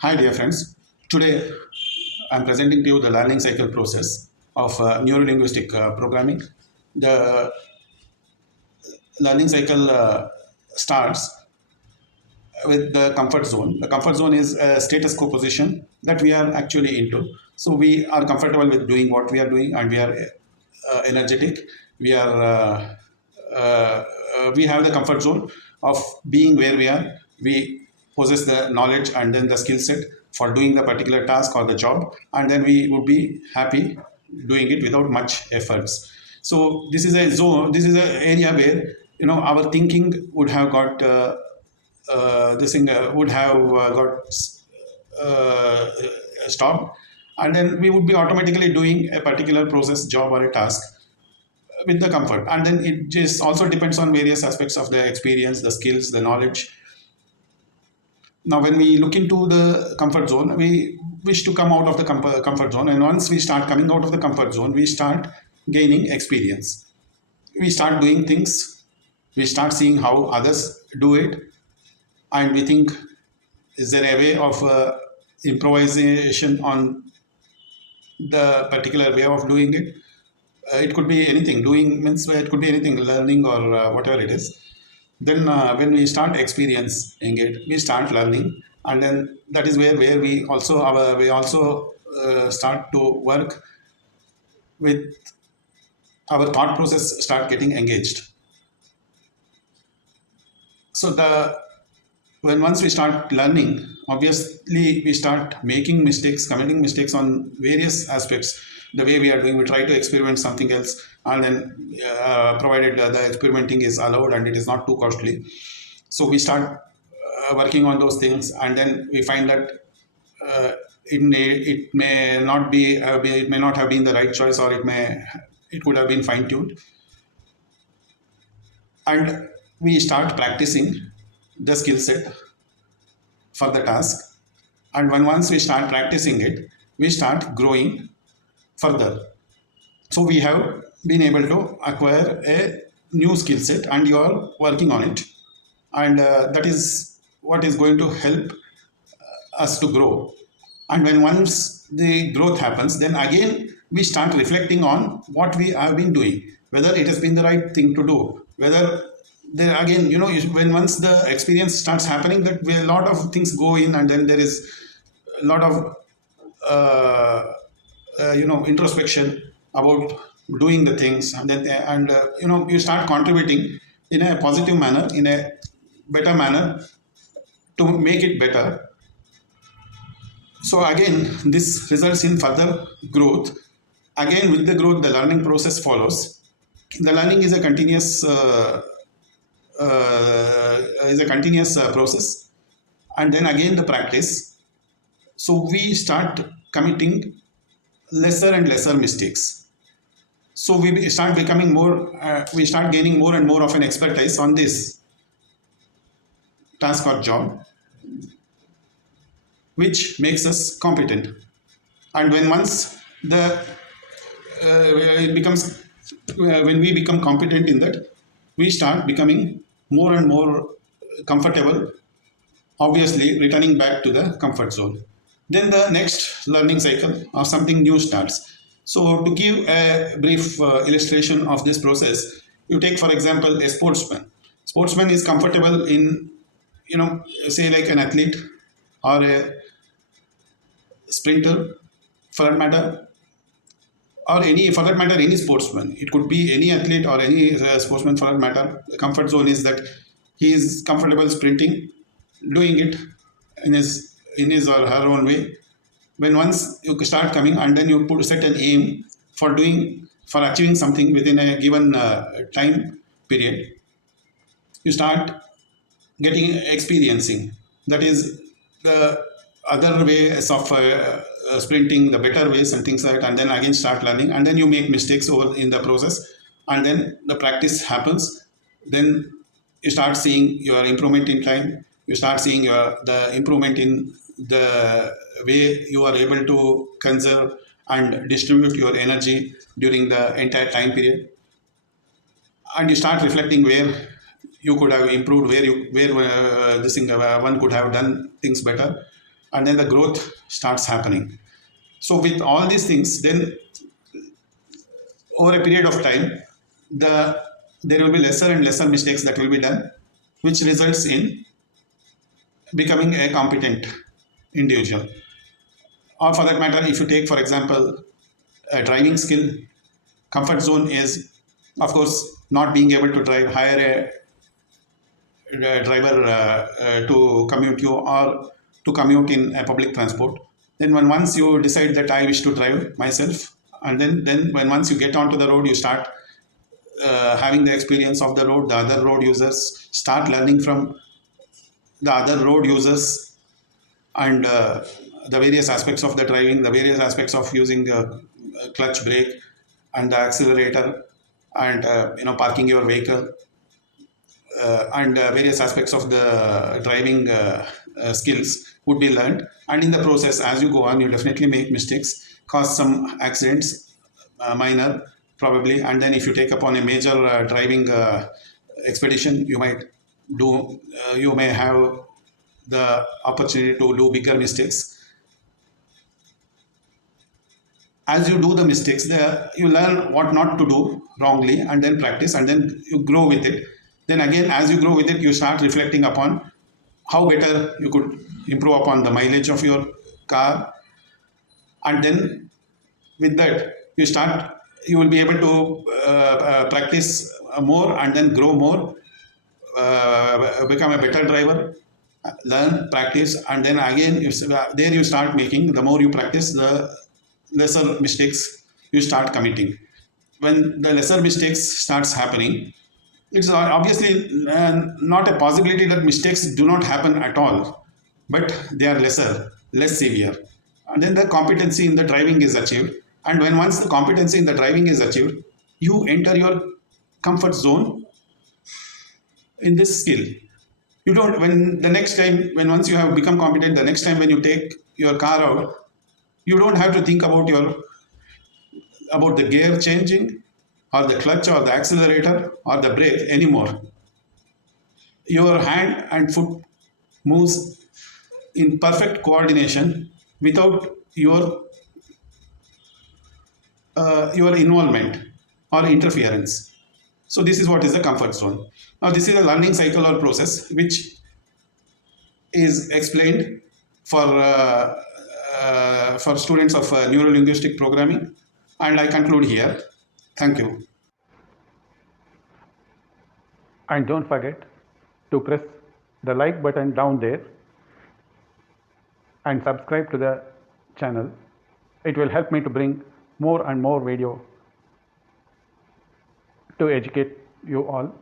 Hi, dear friends. Today, I'm presenting to you the learning cycle process of neurolinguistic programming. The learning cycle starts with the comfort zone. The comfort zone is a status quo position that we are actually into. So we are comfortable with doing what we are doing, and we are energetic. We are we have the comfort zone of being where we are. We possess the knowledge and then the skill set for doing the particular task or the job, and then we would be happy doing it without much efforts. So this is a zone. This is an area where our thinking would have got. This thing would have got uh, stopped, and then we would be automatically doing a particular process, job, or a task with the comfort. And then it just also depends on various aspects of the experience, the skills, the knowledge. Now, when we look into the comfort zone, we wish to come out of the comfort zone, and once we start coming out of the comfort zone, we start gaining experience. We start doing things. We start seeing how others do it, and we think, is there a way of improvisation on the particular way of doing it? It could be anything. Doing means it could be anything, learning or whatever it is. Then when we start experiencing it, we start learning, and then that is where we also start to work with our thought process, start getting engaged. So the when once we start learning, obviously we start making mistakes, committing mistakes on various aspects. The way we are doing, we try to experiment something else, and then provided the experimenting is allowed and it is not too costly, so we start working on those things, and then we find that it may not it may not have been the right choice, or it could have been fine tuned, and we start practicing the skill set for the task. And once we start practicing it, we start growing further. So we have been able to acquire a new skill set, and you are working on it, and that is what is going to help us to grow. And when once the growth happens, then again we start reflecting on what we have been doing, whether it has been the right thing to do, whether there again, when once the experience starts happening, that a lot of things go in, and then there is a lot of introspection about doing the things, and then you start contributing in a positive manner, in a better manner, to make it better. So again, this results in further growth. Again, with the growth, the learning process follows. The learning is a continuous process, and then again the practice. So we start committing lesser and lesser mistakes. So we start becoming more. We start gaining more and more of an expertise on this task or job, which makes us competent. And when once the it becomes when we become competent in that, we start becoming more and more comfortable, obviously returning back to the comfort zone. Then the next learning cycle or something new starts. So to give a brief illustration of this process, you take for example a sportsman. Sportsman is comfortable in, say like an athlete or a sprinter, for that matter, or any for that matter any sportsman. It could be any athlete or any sportsman, for that matter. The comfort zone is that he is comfortable sprinting, doing it in his or her own way. When once you start coming, and then you set an aim for achieving something within a given time period, you start getting experiencing. That is the other ways of sprinting, the better ways and things like that, and then again start learning, and then you make mistakes over in the process, and then the practice happens. Then you start seeing your improvement in time. You start seeing the improvement in the way you are able to conserve and distribute your energy during the entire time period, and you start reflecting where you could have improved, where this thing one could have done things better. and then the growth starts happening. So with all these things, then over a period of time, there will be lesser and lesser mistakes that will be done, which results in becoming a competent individual. Or for that matter, if you take, for example, a driving skill, comfort zone is, of course, not being able to hire a driver to commute you or to commute in a public transport. Then once you decide that I wish to drive myself, and then when once you get onto the road, you start having the experience of the road, the other road users, start learning from the other road users, and the various aspects of the driving, the various aspects of using the clutch, brake, and the accelerator, and parking your vehicle, and various aspects of the driving skills would be learned. And in the process, as you go on, you definitely make mistakes, cause some accidents, minor probably, and then if you take upon a major driving expedition, you may have the opportunity to do bigger mistakes. As you do the mistakes, you learn what not to do wrongly, and then practice, and then you grow with it. Then again, as you grow with it, you start reflecting upon how better you could improve upon the mileage of your car, and then with that you will be able to practice more, and then grow more, become a better driver, learn, practice, and then again there you start making, the more you practice, the lesser mistakes you start committing. When the lesser mistakes starts happening, it's obviously not a possibility that mistakes do not happen at all, but they are less severe, and then the competency in the driving is achieved. And when once the competency in the driving is achieved, you enter your comfort zone in this skill. You don't, when the next time, when once you have become competent, the next time when you take your car out, you don't have to think about the gear changing, or the clutch, or the accelerator, or the brake anymore. Your hand and foot moves in perfect coordination without your involvement or interference. So this is what is the comfort zone. Now this is a learning cycle or process which is explained for students of neuro-linguistic programming, and I conclude here. Thank you. And don't forget to press the like button down there and subscribe to the channel. It will help me to bring more and more video to educate you all.